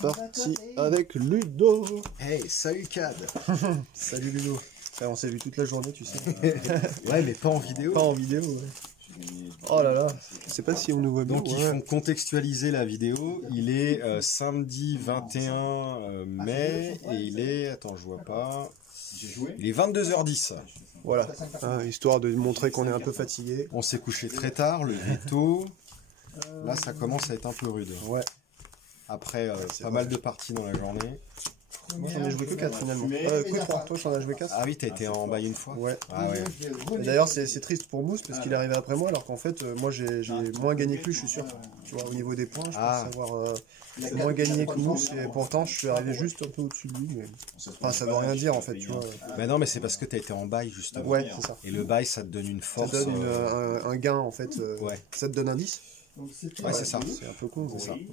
parti avec Ludo. Hey, salut Cad. Salut Ludo. On s'est vu toute la journée, tu sais. Ouais, mais pas en vidéo. Pas en vidéo, ouais. Oh là là, je sais pas si on nous voit bien. Donc ils font contextualiser la vidéo. Il est samedi 21 mai et il est... Attends, je vois pas. Il est 22h10. Voilà, histoire de montrer qu'on est un peu fatigué. On s'est couché très tard, levé tôt. Là, ça commence à être un peu rude. Ouais. Après, pas mal de parties dans la journée. Moi, j'en ai joué que 4 finalement. Que 3. Toi, j'en ai joué 4. Ah oui, t'as été en bail une fois? Ouais. Ah ouais. D'ailleurs, c'est triste pour Mousse parce qu'il est arrivé après moi, alors qu'en fait, moi j'ai moins gagné que lui, je suis sûr. Tu vois, au niveau des points, je pense avoir moins gagné que Mousse, et pourtant je suis arrivé juste un peu au-dessus de lui. Mais... Enfin, ça veut rien dire en fait, tu vois. Bah non, mais c'est parce que t'as été en bail justement. Ouais, c'est ça. Et le bail, ça te donne une force. Ça donne un gain en fait. Ouais. Ça te donne un 10. Ouais, c'est ça. C'est un peu con, c'est ça. Ouais.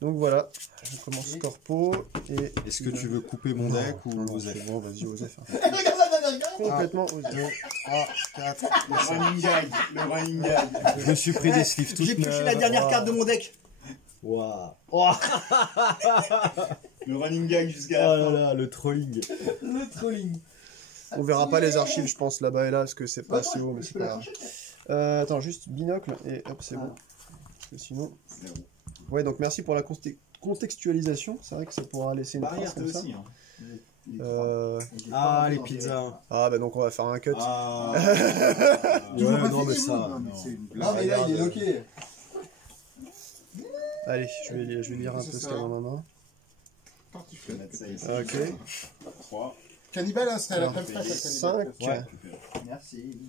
Donc voilà, je commence corpo et... Est-ce que tu veux couper mon deck ou Osef? Bon, vas-y, Osef. Complètement Osef. 4. Le running gag, le running gag. Je me suis pris des sleeves toutes J'ai pioché la dernière carte de mon deck. Waouh. Le running gag jusqu'à Oh la là fin. là, le trolling. Le trolling. On verra pas les archives, je pense, là-bas et là, parce que c'est pas assez haut, mais c'est pas grave. Attends, juste binocle, et hop, c'est bon. Parce que sinon... Ouais, donc merci pour la contextualisation. C'est vrai que ça pourra laisser une trace comme ça. Aussi, hein. Ah, les pizzas. Ah, bah donc on va faire un cut. Ah. Tu veux Ouais, pas non, mais finir, ça. non, mais non. c'est une blague. Non, mais là, il est loqué. Allez, je vais lire un peu ce qu'il y a dans ma main. Je vais mettre ça ici. Ok. 3. Cannibal, hein, c'était la crème fraîche. 5. Ouais. Merci.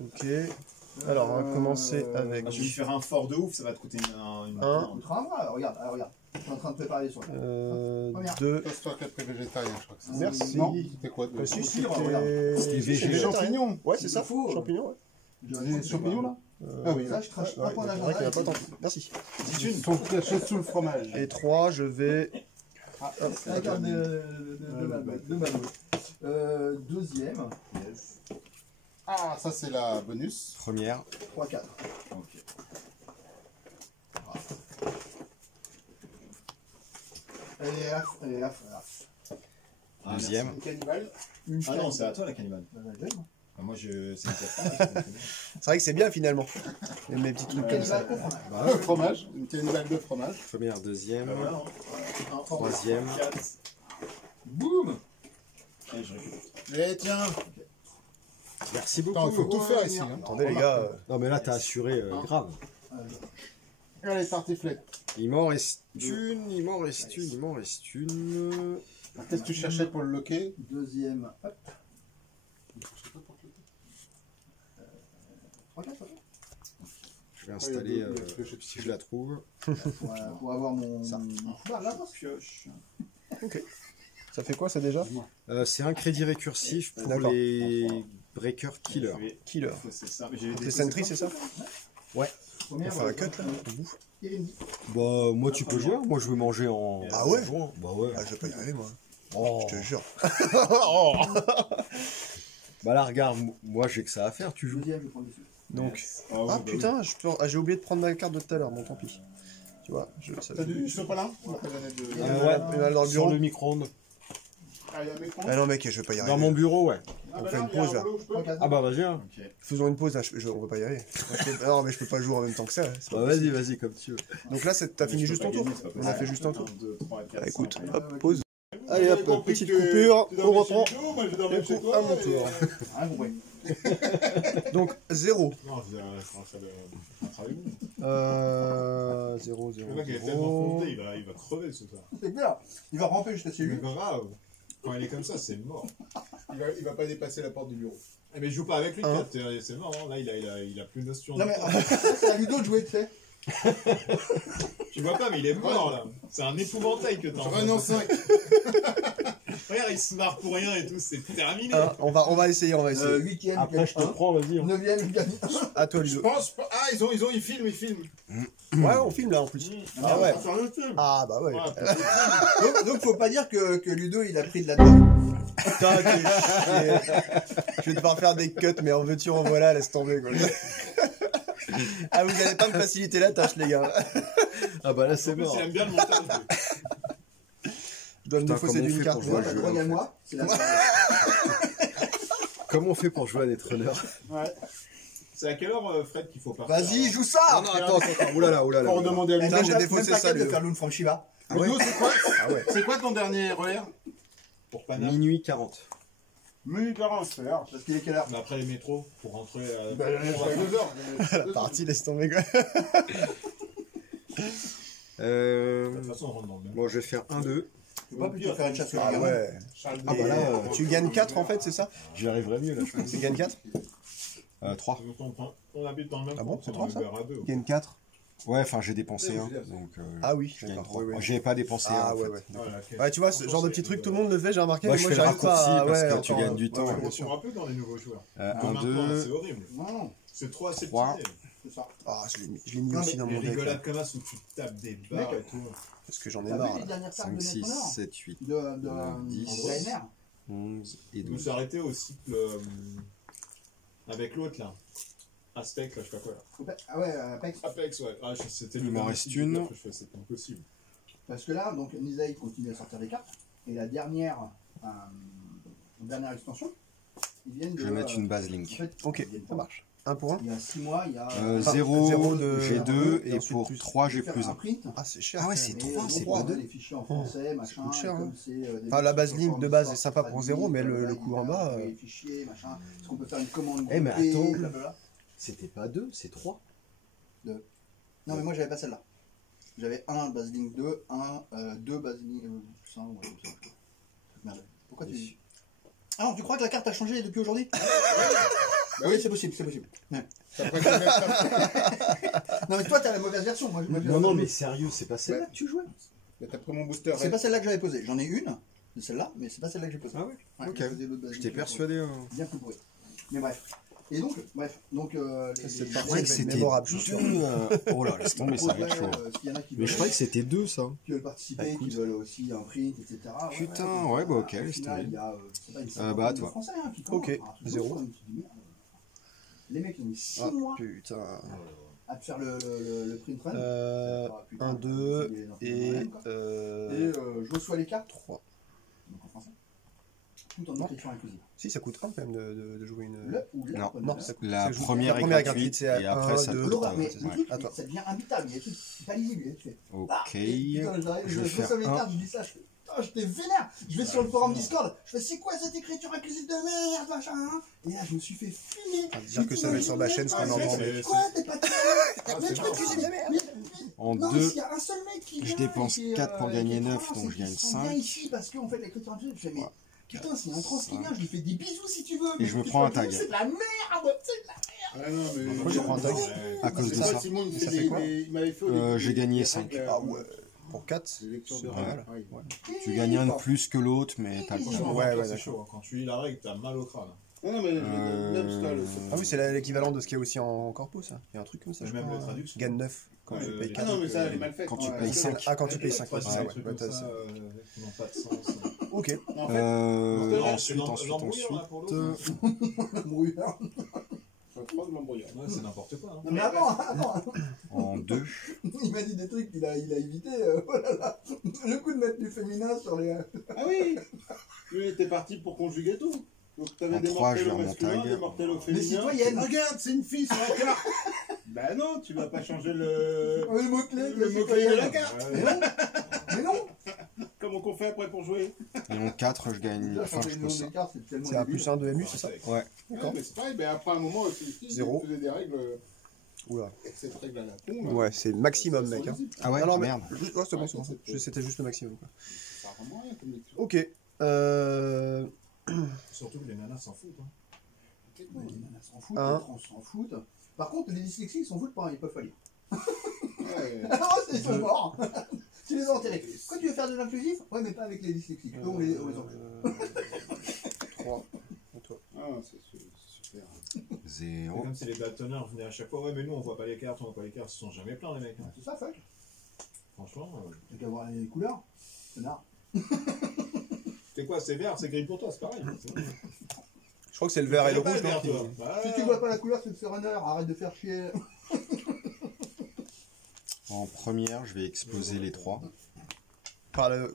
Ok. Alors, on va commencer avec... Je vais lui faire un fort de ouf, ça va te coûter une... Un. Regarde, regarde. Je suis en train de préparer sur le... 2. Toi, qui as pris végétarien, je crois que c'est. Merci. Non, c'était quoi de... Bah, si, C'était c'était... Des champignons. Ouais, c'est ça. fou. Champignons, ouais. Des champignons, là Ah oui, Ça, je crache Ouais, un point c'est vrai d'agenda. qu'il n'y en a pas tant. Merci. ils sont cachés sous le fromage. Et 3, je vais... C'est la carte de Malo. Deuxième. Ah, ça, c'est la bonus. Première. 3-4. Ok. Elle est af. Deuxième. Cannibal. Ah non, c'est à toi la cannibale. Moi, c'est une carte. C'est vrai que c'est bien, finalement. Mes petits trucs comme ça. Cannibale au fromage. Le fromage. Une cannibale de fromage. Première, deuxième. Voilà. Troisième. 4. Boum. Allez, je récupère. Eh, tiens. Merci beaucoup. Attends, il faut tout faire ici. Hein. Attendez, les gars... Non, mais là, t'as assuré grave. Allez, tartiflette. Il m'en reste une, il m'en reste une, il m'en reste une. Qu'est-ce que tu cherchais pour le loquer? Deuxième. Hop. 3-4. Je vais installer si je la trouve. Pour avoir mon foulard là. Pioche. Ok. Ça fait quoi, ça, déjà? C'est un crédit récursif pour D'accord. les breakers killer. Killer. C'est ça. Les Sentry, c'est ça? Ouais. On va faire un cut, là. On bouffe. Bah, moi, tu peux jouer. Moi, je veux manger en. Ah ouais? Bah ouais. Ah, je vais pas y arriver, moi. Oh. Je te jure. Bah là, regarde, moi, j'ai que ça à faire. Tu joues. Deuxième, je prends dessus. Donc... Ah, Ah, putain, j'ai oublié de prendre ma carte de tout à l'heure. Bon, tant pis. Tu vois, T'as du sopalin? On m'a pas donné de... Il y en a dans le Sur bureau. le micro-ondes. Ah, il y a un micro? Ah non, mec, je vais pas y arriver. Dans mon bureau, ouais. On fait une pause, là. Ah bah, vas-y. Hein. Faisons une pause, là. On va pas y arriver. Non, mais je peux pas jouer en même temps que ça. C'est pas Bah, possible. vas-y, comme tu veux. Donc là, t'as fini juste ton tour. On a fait juste un tour. Bah, écoute, hop, pause. Allez J'avais hop, compris petite que coupure, tu on dormais reprend. chez Joe, moi, je dormais Du chez coup, toi, à mon tour. Rien compris. Donc 0. Non, c'est un travail bon. 0, 0, Le mec, il est tellement 0. fondé, il va crever ce soir. C'est clair. Il va ramper jusqu'à chez Mais lui. grave. Quand il est comme ça, c'est mort. Il va pas dépasser la porte du bureau. Eh, mais joue pas avec lui, Hein. c'est mort. Hein. Là, il a plus notion. Non, mais c'est à Ludo de jouer, tu sais. Tu vois pas, mais il est mort là. C'est un épouvantail que t'as. J'aurais un en 5. Regarde, il se marre pour rien et tout, c'est terminé. On va essayer, on va essayer. Huitième, Après, je te prends, vas-y. Hein. Neuvième, il gagne. À toi, Je Ludo. pense pas. Ah, ils filment. Ouais, on filme là en plus. Ah ouais. Sur le film. Ah bah ouais. Donc, faut pas dire que Ludo, il a pris de la drogue. Putain, t'es chier. Je vais devoir faire des cuts, mais en veux-tu, en voilà, laisse tomber quoi. Ah, vous allez pas me faciliter la tâche, les gars. Ah bah là, En c'est plus, mort. il aime bien le montage. Je dois me Putain, défausser comment on d'une fait carte. pour jouer à ce jeu? Regarde-moi, c'est la Comment on fait pour jouer à Netrunner? Ouais. C'est à quelle heure, Fred, qu'il faut partir? Vas-y, joue ça. Non, non, attends. Oulala, oulala. Faut redemander à Putain, Ludo. j'ai défaussé ça, de Ludo. faire Loon from Shiva. Ah ouais. Ludo, c'est quoi Ah ouais. C'est quoi ton dernier relais Pour Paname. Minuit 40. Minuit 40, c'est l'heure. Parce qu'il est quelle heure? Mais après les métros, pour rentrer à... Ben, il reste 2 heures. La partie, laisse tomber quoi. De toute façon, on rentre dans le même. Bon, je vais faire 1-2. Tu peux pas plutôt faire une chasse au Ah gamin? ouais. Ah bah là, Tu gagnes 4 en fait, c'est ça? j'y arriverai mieux là, je pense. Tu gagnes 4? 3. On habite dans le même Ah bon, coin, c'est on trois, a ça Uber à deux. Tu gagnes 4? Ouais, enfin, j'ai dépensé 1. Donc, Ah oui, je gagne d'accord. 3. Ouais, ouais. J'avais pas dépensé 1. Ah en ouais, fait. ouais. Voilà, ok. Ouais, tu vois, ce genre de petit truc, tout le monde le fait, j'ai remarqué. Moi, mais je fais le j'arrive pas raccourci à- parce ouais, que tu encore, gagnes du temps. ouais, On bien retrouve sûr. un peu dans les nouveaux joueurs. 1, Maintenant, 2. c'est horrible. Non, C'est trop assez Trois. petit. c'est ça. Ah, je l'ai mis Non, aussi mais dans Les mon deck. là, rigolades comme ça où tu tapes des barres et tout. Parce que j'en ai T'as marre. vu les là. dernières cartes 5, de 6, Netrunner 7, 8, de 10. l'ANR? 11 et Je me 12. suis arrêté au cycle avec l'autre là. Aztec, là, je sais pas quoi là. Ah ouais, Apex. Apex, ouais. Ah, c'était Il le m'en dernier reste cycle, une. après, je fais, c'est impossible. Parce que là, donc, Nizaï continue à sortir des cartes. Et la dernière extension, ils viennent de. Je vais mettre une base en link. fait, Ok, ils viennent ça pas. marche. 1 pour 1? Il y a 6 mois, il y a. Enfin, 0, zéro de- j'ai 2 et et ensuite pour plus. 3, j'ai faire plus un 1. print. Ah, c'est cher. Ah ouais, quand c'est même. trop, Et c'est on pas voit deux. les fichiers en français, machin. coûte cher, comme hein. c'est, des Enfin, la mecs base qui link sont de en base histoire est sympa pour traduite, 0, mais le là, coup en il bas. y a les fichiers, machin. Est-ce qu'on peut faire une commande Eh, mais groupée, attends. blablabla. C'était pas 2, c'est 3. Non, mais moi, j'avais pas celle-là. J'avais un Baselink 2, deux Baselink 1, ouais, comme ça. Merde. Pourquoi tu. Ah non, tu crois que la carte a changé depuis aujourd'hui? Oui, c'est possible, c'est possible. Ouais. Ça pourrait être le même. Non, mais toi, t'as la mauvaise version. Moi, Non, non, mais sérieux, c'est pas celle-là que tu jouais? Mais t'as pris mon booster. c'est pas celle-là que j'avais posée. J'en ai une de celle-là, mais c'est pas celle-là que j'ai posée. Ah ouais? Ouais, Ok. j'ai posé l'autre Baselink. J'étais persuadé. Bien plus pourri. Mais bref. Et donc, Cette Je partie croyais elle que va être c'était mémorable, je suis sûr. 2. Oh là, laisse tomber, ça va être chaud. S'il y en a qui Mais je croyais que c'était 2, ça. qui veulent participer, Bah, écoute. qui veulent aussi un print, etc. Putain, ouais, bah, ok, Au laisse final, tomber. il y a, c'est pas une bah, cinquantaine de toi. Français hein, qui Ok, commencent. Ah, 0. tu te dis, merde. Les mecs, ils ont mis 6 Ah, mois putain. à te faire le print run. 1, 2 et je reçois les cartes, 3. donc en français, tout en écriture inclusive. Si, ça coûte 1 quand même de jouer une. Le ou la Non, bonne non, valeur. ça coûte. La c'est juste- première est gratuite, c'est à et après, 1, ça 2, coûte. Laura, mais Ouais. le truc, à toi. ça devient imbitable. Il y a des trucs, c'est pas lisible. Tu fais. Ok. Putain, j'arrive, Je vais je reçois faire les un. cartes, je dis ça, je fais. Putain, j'étais vénère. Je vais sur le forum Discord, je fais c'est quoi cette écriture inclusive de merde, machin. Hein. Et là, je me suis fait fumer. Enfin, dire que ça va être sur ma chaîne, ce qu'on entend. Quoi, t'es pas c'est inclusive de merde. En Non, mais 2, s'il y a un seul mec qui je vient dépense et qui, 4 pour qui gagner est 9, trans donc et je qui gagne se sent 5. bien ici parce qu'on fait l'écriture inclusive, je fais mais putain, c'est un transkilien, je lui fais des bisous si tu veux. Et je me prends un tag. C'est de la merde, c'est de la Ah non, mais. Pourquoi je prends un tag À cause de C'est quoi, ça. Simon, il Ça fait fait quoi il m'avait fait. J'ai gagné 5. Ah ouais. Pour 4, Les lectures de c'est règles. mal. Ouais. Tu gagnes un de plus que l'autre, mais t'as le Franchement, temps. Ouais, toi, ouais, c'est d'accord. chaud. Quand tu lis la règle, t'as mal au crâne. Non, non, mais Ah oui, c'est l'équivalent de ce qu'il y a aussi en corpo, ça. Il y a un truc comme ça, je Même crois. les traductions. Gagne 9 quand Ouais, tu payes les- 4. Ah non, mais ça, elle est mal faite. Quand tu Ouais, payes parce que- 5. Ah, quand tu payes 5, Ouais, ouais, c'est des ouais, trucs ouais, comme t'as- ça, qui n'ont pas de sens. Ok. En fait, Ensuite, L'embrouilleur, là, pour l'autre. brouillard. ça croise l'embrouillard. Ouais, c'est n'importe quoi. Hein. Non mais attends, En 2. il m'a dit des trucs qu'il a évité, oh là là, le coup de mettre du féminin sur les... Ah oui. Lui, il était parti pour conjuguer tout. Donc t'avais En des 3, mortels je au vais masculin, remonter. des mortels au féminin. citoyennes. Regarde, c'est une fille sur la carte. Bah non, tu vas pas changer le mot-clé, mot-clé de la carte. Mais non. Comment qu'on fait après pour jouer? Et en 4, je gagne. Déjà, Enfin, changer je le nom pose ça. des cartes, c'est tellement C'est un débile. plus 1 de MU, c'est ça? Ouais. D'accord. Ouais, mais c'est pareil, mais après un moment, il Zéro. faisait des règles. Oula. Avec cette règle à la con. là, Ouais, c'est le maximum, ça mec. Hein. sent Ah ouais, Ah non, mais- merde. Ouais, c'est bon, c'est bon. C'était juste le maximum. Quoi. Ça sert vraiment à rien comme lecture. Ok. Surtout que les nanas s'en foutent. Hein. Ouais, les nanas s'en foutent, Un. les trans s'en foutent. Par contre, les dyslexiques, ils s'en foutent pas, ils peuvent pas lire. Ouais. Ah, ils sont morts. Tu les as enterrés. Quoi, tu veux faire de l'inclusif? Ouais, mais pas avec les dyslexiques. Eux, on les empêche. 3. Et toi. Ah, c'est super. C'est 0. comme si les bâtonneurs venaient à chaque fois. Ouais, mais nous, on voit pas les cartes, on voit pas les cartes. Ils sont jamais pleins, les mecs. Hein. C'est ça, fuck. Franchement. T'as qu'à voir les couleurs. Connard. C'est quoi, c'est vert, c'est gris pour toi, c'est pareil. Je crois que c'est le vert et le Pas rouge, vert, non qui- toi. Bah, Si tu vois pas la couleur, c'est le runner. Arrête de faire chier. En première, je vais exploser les 3.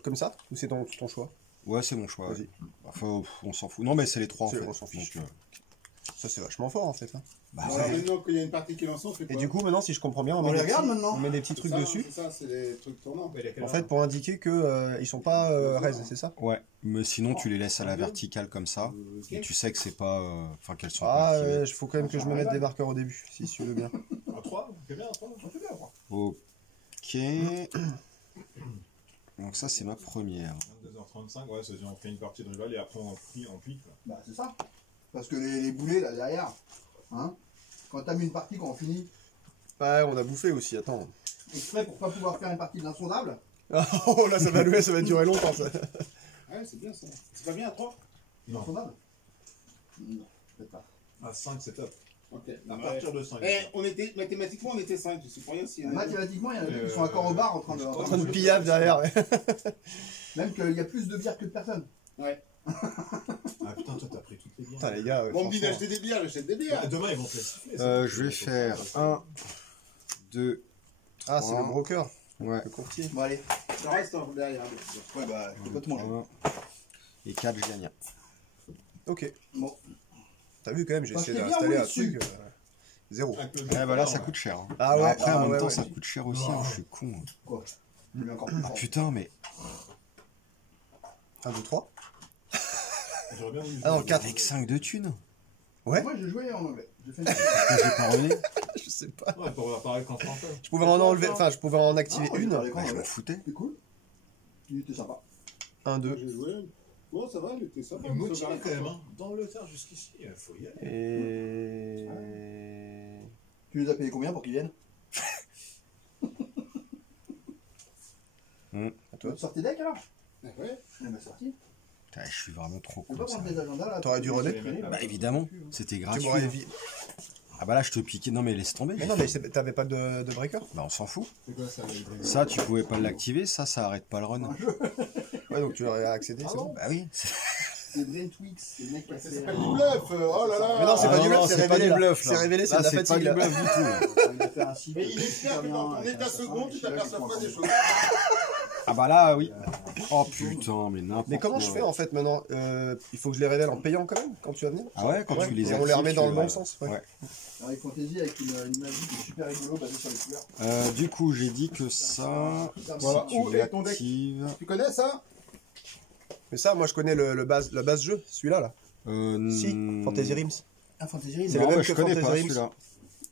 Comme ça? Ou c'est ton choix? Ouais, c'est mon choix. Vas-y. Enfin, on s'en fout. Non, mais c'est les 3 en C'est- fait. on s'en fiche. Donc, Ça, c'est vachement fort en fait. Hein. bah, Alors, ouais. maintenant qu'il y a une partie qui lance, on fait quoi? Et du coup, maintenant, si je comprends bien, On met les des regarde petits- maintenant. on met des petits trucs C'est ça, dessus. C'est ça, c'est des trucs tournants. En fait, pour indiquer que ils sont pas raise, c'est ça? Ouais, mais sinon tu les laisses à la verticale comme ça. Et tu sais que c'est pas. Enfin, qu'elles sont pas Ah, activées. il faut quand même que je me mette des marqueurs au début, si tu veux bien. À 3, c'est bien, à 3. Ok. Donc ça, c'est ma première. 22h35, ouais, c'est-à-dire on fait une partie de rival et après on plie en pique. Bah, c'est ça. Parce que les boulets là derrière, hein, quand t'as mis une partie, quand on finit, Ouais, on a bouffé aussi, attends. exprès pour pas pouvoir faire une partie de l'insondable, Oh là, ça va durer longtemps ça. Ouais, c'est bien ça. C'est pas bien à 3? Non, insondable non, peut-être pas. à 5 c'est top. Ok. À partir de 5. On était, mathématiquement, on était 5. C'est pour rien si on était- Mathématiquement, il y en a qui sont encore au bar en train de. En train de pillave derrière. Ouais. Même qu'il y a plus de bière que de personnes. Ouais. Ah putain, toi t'as pris toutes les bières. Putain, les gars. Bon, on me dit franchement. d'acheter des bières, j'achète des bières. Ah, demain ils vont te les siffler. Je vais faire 1, 2, Ah, c'est le broker, ouais, le courtier. Bon, allez. Ça reste derrière. Ouais, bah, je peux pas tout manger. 1 et 4, je gagne. Ok. Bon. T'as vu quand même, j'ai Parce essayé qu'il y a d'installer bien un dessus. truc. Zéro. Ouais, bah là, ça coûte cher. hein. Ah ouais, Après, en ah même ouais, temps, ouais. ça coûte cher aussi. hein, je suis con. hein. Quoi Je mets encore plus Ah fort. putain, mais. 1, 2, 3. J'aurais bien voulu Ah non, jouer. 4. Avec 5 de thunes. Ouais. Moi, je jouais en anglais. J'ai fait une... J'ai pas rené. Je sais pas. Ouais, pour parler qu'en français. Je pouvais en enlever, enfin, je pouvais en activer Ah, une. j'ai parlé Bah, je quand, m'en foutais. C'était cool. Il était sympa. 1, 2. J'ai joué. Bon, ça va, il était sympa. Motivé quand même, hein. Dans le tard jusqu'ici, il faut y aller. Et. Tu les as payés combien pour qu'ils viennent? À toi. Tu sortais deck alors? Ouais. Eh ben, sorti. Putain, je suis vraiment trop Tu peux con. pas ça. prendre tes agendas là? T'aurais dû runner. Bah, évidemment, c'était Tu gratuit. m'aurais hein. évi- Ah bah là, je te piquais. Non, mais laisse tomber. Mais non, mais t'avais pas de breaker? Bah, on s'en fout. C'est quoi ça les- Ça, tu pouvais pas l'activer. Ça arrête pas le run. Ouais, donc tu aurais accédé, c'est bon. Bah oui. C'est Brain Twix, c'est le mec qui a fait. C'est pas du bluff. Oh là là. Mais non, c'est Ah pas non, du non, bluff, c'est c'est pas révélé. du là. bluff, là. C'est révélé, c'est de Là, la c'est pas fatigue. du là. bluff du tout. Il a fait un site. Mais il espère que quand on est à seconde, tu t'aperçois pas des choses. Ah bah là, oui. Oh putain, mais n'importe Mais comment je quoi. fais en fait maintenant? Il faut que je les révèle en payant quand même quand tu vas venir? Ah ouais, quand tu les Et on actives, les remet dans tu le vas- bon sens. Ouais. Ouais. Alors, les fantasy avec une magie qui est super rigolo basée sur les couleurs. Du coup, j'ai dit que ça, Voilà. si Où tu est ton deck? l'actives... Tu connais ça? Mais ça, moi je connais la base jeu, celui-là là. Si, Fantasy Rims. Ah, Fantasy Rims. C'est Non, le même bah, je que connais Fantasy pas Rims. celui-là.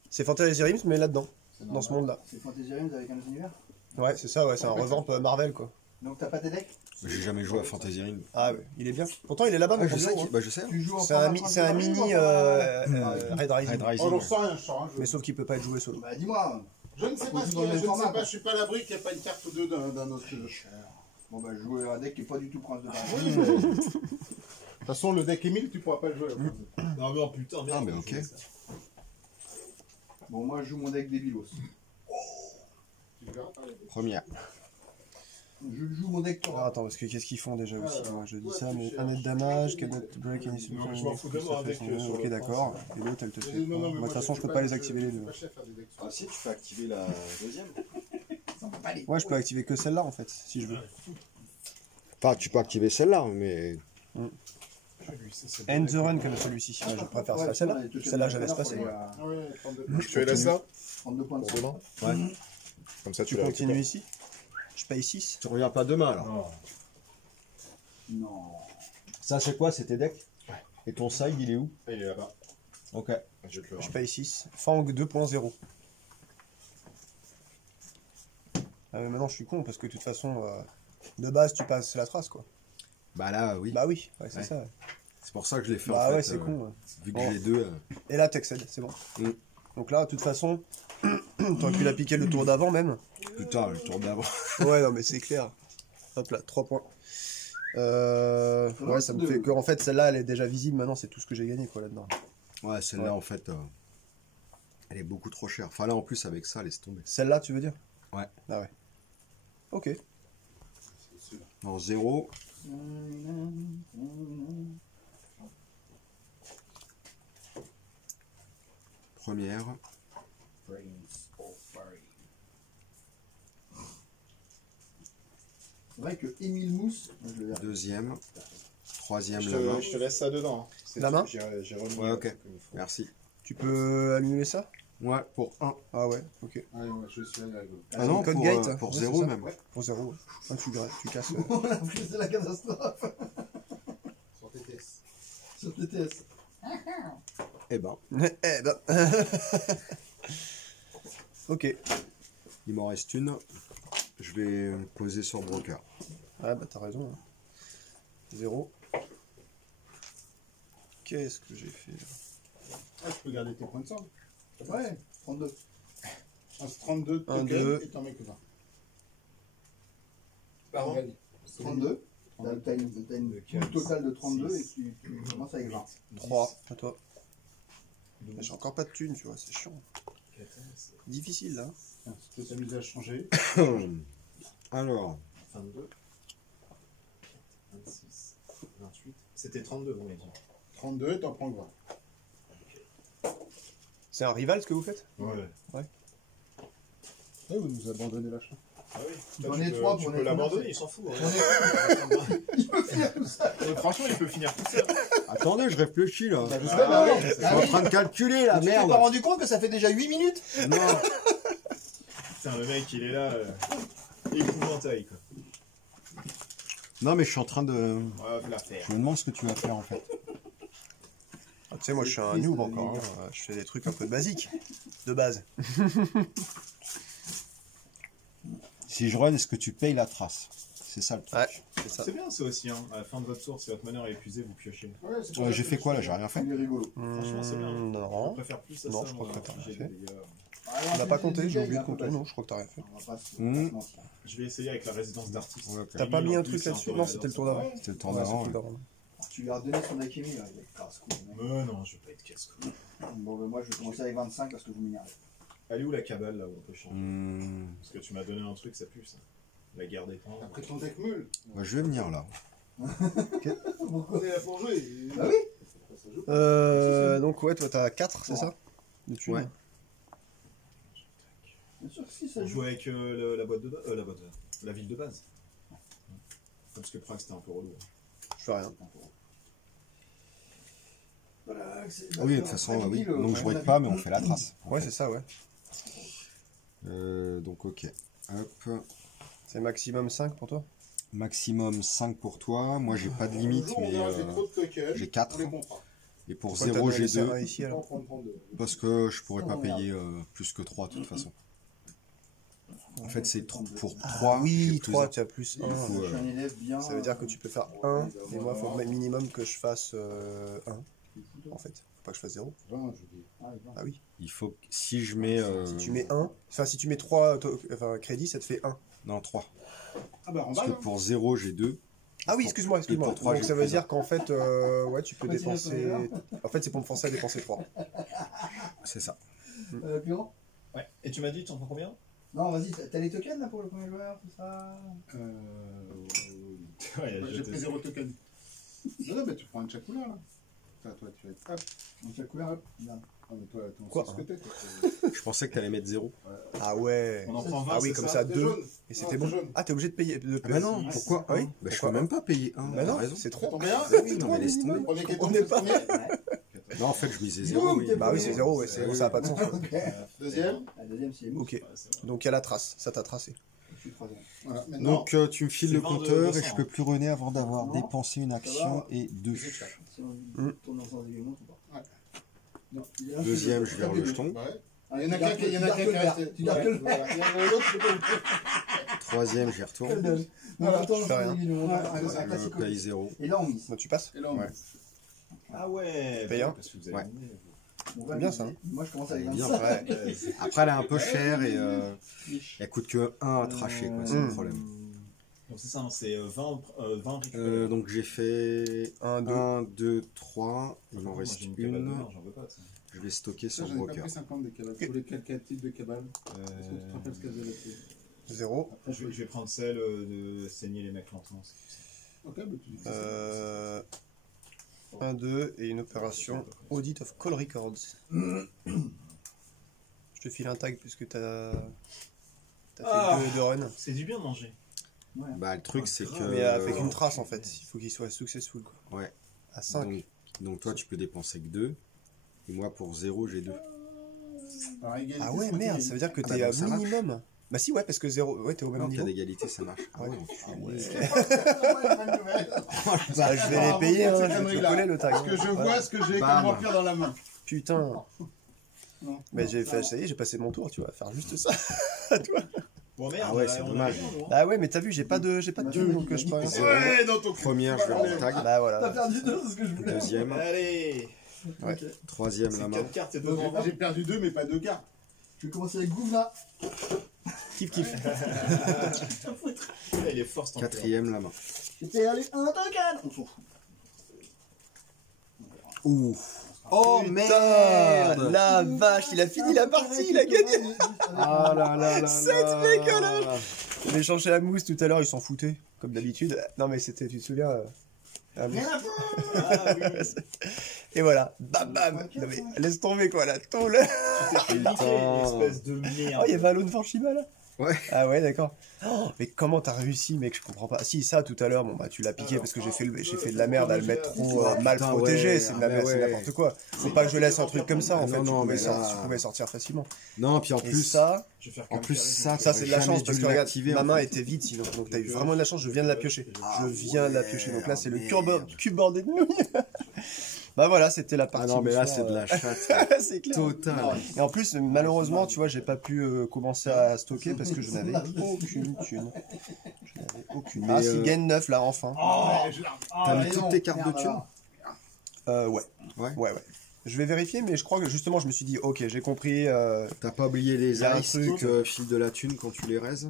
C'est Fantasy Rims, mais là-dedans, dans ce monde-là. C'est Fantasy Rims avec un autre univers. Ouais, c'est ça, ouais, c'est un revamp Marvel quoi. Donc, t'as pas tes decks? J'ai jamais joué à Fantasy Ring. Ah ouais, il est bien. Pourtant, il est là-bas, Ah, mon je sais, bureau, hein. bah, je sais. Tu joues en C'est un mini Red Rising. Red Rising. Oh, j'en sais rien, je sors un jeu. Mais sauf qu'il peut pas être joué solo. Bah, dis-moi. Je ne sais pas Faut ce jouer dans qu'il y le a, même je ne format, sais pas, quoi. je suis pas à l'abri qu'il n'y a pas une carte ou deux d'un autre jeu. Bon, bah, jouer un deck qui est pas du tout Prince de Paris. Oui, mais... De toute façon, le deck Emile, tu pourras pas le jouer. Non, mais oh putain, merde. Ah, mais ok. Bon, moi, je joue mon deck Débilos. Première. Je joue mon deck Alors Torah. attends, parce que qu'est-ce qu'ils font déjà aussi? Alors, Ouais, je dis ouais, ça, tu mais cherches. un net damage, cannot break any Non, mais je m'en fous de moi, avec, sur Ok, le d'accord. France. Et l'autre, elle te fait. Non, non, mais Moi, de moi, toute façon, je peux suis pas les activer les je suis deux. pas chef à des decks. Ah si, tu peux activer la deuxième. Ouais, je peux activer que celle-là en fait, si je veux. Enfin, tu peux activer celle-là, mais... End the run comme celui-ci. Ouais, je préfère Ouais, celle-là. les tokens Celle-là, de j'avais valeur, passé. faut les, Ah ouais, 32. Tu es là ça 32 points de pour sang. demain Ouais. Comme ça, Tu tu la continues récupères. ici. Je paye 6. Tu reviens pas demain, alors. Non. Non. Ça, c'est quoi? C'est tes decks? Et ton side, il est où? Ah, il est là-bas. Ok. Je vais te le Je paye 6. Fang 2.0. Ah, mais maintenant, je suis con parce que de toute façon, de base, tu passes la trace quoi. Bah là, oui. Bah oui, ouais, c'est Ouais. ça. C'est pour ça que je l'ai fait, Bah en fait. ouais, c'est con. Ouais. Vu que Bon. j'ai deux... Et là, t'excèdes, c'est bon. Mm. Donc là, de toute façon, t'aurais pu la piquer le tour d'avant même. Putain, le tour d'avant. Ouais, non, mais c'est clair. Hop là, 3 points. Ouais, ça me fait que, en fait, celle-là, elle est déjà visible. Maintenant, c'est tout ce que j'ai gagné, quoi, là-dedans. Ouais, celle-là, Ouais. en fait, elle est beaucoup trop chère. Enfin, là, en plus, avec ça, laisse tomber. Celle-là, tu veux dire? Ouais. Ah ouais. Ok. En 0. Première. vrai que Émile Mousse, moi, je le verrai. Deuxième. Troisième, Je la main. te laisse ça dedans. Hein. C'est La tout. main J'ai remis. Ouais, ok. comme il faut. Merci. Tu peux annuler ça? Ouais, pour 1. Ah ouais, ok. Ouais, ouais, je suis allé avec vous. Ah non, code pour, gate. pour Ouais, 0 c'est ça. même. Pour 0, ouais. Ah, tu casses. On a pris, c'est la catastrophe. Sur TTS. Sur TTS. Eh ben, Eh ben. Ok. il m'en reste une. Je vais me poser sur broker. Ah bah t'as raison. 0. Qu'est-ce que j'ai fait là? Ah, tu peux garder tes points de sang. Ouais, 32. Ah, c'est 32 Un, tokens deux. et t'en mets que 20. Pardon. Gagne. 32. T'as une poule totale de 32 et tu commences avec 20. 3, à toi. J'ai encore pas de thunes, tu vois, c'est chiant. Difficile là. Tiens, tu peux t'amuser à changer. Alors, 22. 26. 28. C'était 32, vous m'avez dit. 32 et t'en prends que 20. C'est un rival ce que vous faites? Ouais. Ouais, vous nous abandonnez vachement. Ah oui. J'en ai trois Tu pour peux les l'abandonner, il s'en fout. J'en ai- Il peut finir tout ça. Franchement, il peut finir tout seul. attendez, je réfléchis là. Bah, je sais Ah, pas, ouais, non. Je suis en train de calculer la Tu t'es merde. pas rendu compte que ça fait déjà 8 minutes? Non, Putain, le mec, il est là. Épouvantail, quoi. non, mais je suis en train de. Ouais, faut la faire. Je me demande ce que tu vas faire en fait. Ah, tu sais, moi je suis un noob encore. Hein. Je fais des trucs un peu basiques. De base. Si je run, est-ce que tu payes la trace? C'est ça le truc. Ouais, c'est ça. C'est bien ça aussi, hein. À la fin de votre tour, si votre meneur est épuisé, vous piochez. Ouais, c'est Ouais, j'ai fait quoi là? J'ai rien fait. Il est rigolo. Franchement, c'est bien. Je Non. préfère plus à Non, ça. je crois moi, que t'as rien j'ai fait. des dégâts. On n'a pas compté, j'ai oublié de compter. Non, je crois que t'as rien fait. On va pas se Mmh. mentir. Je vais essayer avec la résidence d'artiste. Ouais, ok. T'as pas mis en un plus, truc c'est là-dessus? peu Non, c'était le tour d'avant. C'était le tour Ouais, d'avant. c'est le Ouais. tour d'avant. Tu lui as redonné son Akemi, là, il est casse-cou. le mec. Mais non, je vais pas être casse-cou. Bon, ben moi je vais commencer avec 25 parce que vous m'énervez. Elle est où la cabale là où on peut changer Hmm, Parce que tu m'as donné un truc, ça pue ça. La guerre des temps. Après ton deck meule. bah, je vais venir là. On est là pour jouer. Ah oui. Ça joue. Donc ouais, toi t'as 4, c'est ça? De thunes. Ouais. Bien sûr que si, ça On joue. joue avec la boîte de base. La ville de base. Parce que Prague c'était un peu relou. Je fais rien. Voilà, c'est- Oui, de toute façon, oui. tranquille, Donc je on break a pas, vu. mais on fait la trace. Ouais, c'est ça, ouais. Donc ok. Hop. C'est maximum 5 pour toi? Maximum 5 pour toi. Moi j'ai pas de limite, Bonjour, mais on a j'ai trop de tokens. j'ai 4. On les comprend. Et pour Pourquoi t'as 0 donné j'ai ça 2. ici On alors? prend 32. Parce que je pourrais pas payer plus que 3 de toute façon. En fait c'est pour 3. Ah oui, 3, tu as plus 1. faut, Je suis un élève bien. Ça veut dire que tu peux faire 1, et moi, il faut minimum que je fasse 1. En fait, faut pas que je fasse 0. 20, je dis. Ah oui. Il faut que si je mets Si tu mets 1, enfin si tu mets 3 crédits, ça te fait 1. non 3. Ah bah, on Parce va. que pour 0 j'ai 2. Ah oui, excuse-moi. pour trois, Donc j'ai ça veut pris dire qu'en fait, ouais, tu peux Ouais, c'est dépenser. bien, En fait, c'est pour me forcer à dépenser 3. C'est ça. Clément Ouais. Et tu m'as dit, tu en prends combien Non, vas-y, t'as les tokens là pour le premier joueur, tout ça? Ouais, J'ai pris 0 token. Non, mais tu prends un de chaque couleur là. Toi, tu vas être. Hop. On chaque couleur, hop. Merde. Ah, mais toi, on Quoi, sait ce que t'es. Je pensais que t'allais mettre 0. Ah ouais. On en prend 20. Ah oui, c'est comme ça ça, T'es 2. jaune. Et c'était Non, bon. t'es jaune. Ah, t'es obligé de payer. Ah bah non, pourquoi Ah oui. Bah je Pourquoi peux même pas payer 1. Bah non, raison. c'est trop. Combien Bah oui, non mais laisse tomber. Premier qui est On tombé, n'est pas- c'est premier. Non en fait je misais 0. Oui. Bah oui, c'est 0, ouais, ça n'a pas de sens. Ouais. Ok. Deuxième. La deuxième, c'est Mousse. Ok, donc il y a la trace, ça t'a tracé. Je suis troisième. Voilà. Maintenant, Donc tu me files C'est le 22 compteur et 200, je peux plus runner avant d'avoir Non. dépensé une action va. et 2. Si on tourne dans le sens aiguille, monte ou pas? Ouais. Non, il y a un Deuxième seul- je vais le jeton. ouais. Ah, Il y en a tu gardes qu'un qui que est le vert. resté. Tu gardes que le Voilà. vert. Il y en a l'autre, c'est bon. Troisième j'y retourne. Non, attends, Je fais rien. il monte. Ouais, Un c'est ça. Je classico. paye 0. Et là, on mise. Donc tu passes? Et là, on Ouais. Ah ouais. Paye un. Parce que vous avez Ouais. miné, vous. On va Bien, miser. ça, hein. Moi, je commence avec Elle est bien, 25. Ouais. Après elle est un peu chère et elle coûte que 1 à tracher quoi, c'est le problème. Donc c'est ça, hein, c'est 20 récupérés. Donc j'ai fait 1, 2. 1, 2, 3, il m'en Moi, reste j'ai cabale de une. merde, j'en veux pas, ça. Je vais stocker Ça, sur j'en ai pas broker. pris 50 des cabales. Vous voulez quel type de cabale Est-ce que tu te rappelles ce qu'elles avaient fait 0. Je vais prendre celle de saigner les mecs lentement. c'est tout ça. Ok, bah tu dis que c'est 1, 2 et une opération Audit of Call Records. Je te file un tag puisque t'as fait Ah. 2 de run. C'est du bien de manger. Bah, le truc, c'est que. Mais avec une trace en fait. Il faut qu'il soit successful quoi. Ouais. À 5. Donc toi, tu peux dépenser que 2. Et moi, pour 0, j'ai 2. Ah ouais, merde, ça veut dire que Ah t'es bah, à ça marche. minimum. Bah si, ouais, parce que 0, ouais, t'es au même En cas niveau. d'égalité, ça marche. Ah ouais. Bah, je vais les payer, hein, je vais te coller le tag. Parce que je vois ce que j'ai Bam. comme remplir dans la main. Putain. Non. Mais j'ai fait, ça y est, j'ai passé mon tour, tu vas faire juste ça. Bon, merde. Ah ouais, c'est on a dommage. raison, non Ah ouais, mais t'as vu, j'ai pas de thune, donc je peux rien. Ouais, dans ton cul. Première, je vais en tag. Bah T'as voilà. perdu 2, c'est ce que je voulais. Deuxième. Allez. Troisième, la C'est main. 4 cartes, c'est 2 Donc, en 20. j'ai perdu 2, mais pas 2 cartes. Je vais commencer avec Gouvna. Kiff kiff. Il est fort, ce Quatrième, la main. J'étais allé un token. On s'en fout. Ouh. Oh Putain, la vache, il a fini la partie, il a gagné. Ah là là là. 7 méga là. Il a changé la mousse tout à l'heure, ils s'en foutaient, comme d'habitude. Non mais c'était, tu te souviens la mousse. Ah oui. Et voilà, bam bam. Non mais laisse tomber quoi, la tôle. Espèce de merde. Oh, il y avait un lot de Fanchima là. Ouais. Ah ouais, d'accord. Oh, mais comment t'as réussi, mec? Je comprends pas. Si, ça, tout à l'heure, bon, bah, tu l'as piqué parce que j'ai fait de la merde à le mettre trop mal Putain, protégé. ouais, C'est de la merde, ouais. c'est n'importe quoi. Faut pas que je laisse un truc comme ça, en fait. Non, mais là- Tu pouvais sortir facilement. Non, puis en Et plus, ça, Je vais faire en comme plus, Pierre, ça, c'est de la jamais chance parce dû que regarde, l'activer, ma en main fait. était vide sinon. Donc t'as eu vraiment de la chance, je viens de la piocher. Je viens de la piocher. Donc là, c'est le merde. cube bordé de nouilles. Bah voilà, c'était la Ah partie. non, mais là, du soir, c'est de la chatte c'est clair. totale. Et en plus, malheureusement, tu vois, j'ai pas pu commencer à stocker parce que je n'avais aucune thune. Je n'avais aucune. Mais, Ah, si, gain 9 là, enfin. T'as mis toutes tes cartes de thune Ouais. Ouais. Ouais. Je vais vérifier, mais je crois que justement, je me suis dit, ok, j'ai compris. T'as pas oublié les Y a un ice truc. qui te filent de la thune quand tu les raises?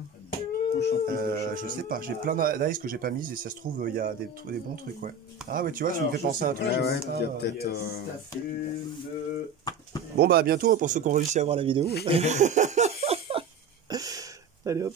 Je sais pas, j'ai plein d'ice que j'ai pas mises et ça se trouve, il y a des bons trucs, ouais. Ah ouais, tu vois, tu me fais penser à un truc. Ouais, je sais ouais, pas, puis il y a peut-être. Une, deux. Bon, bah, à bientôt pour ceux qui ont réussi à voir la vidéo. Allez hop.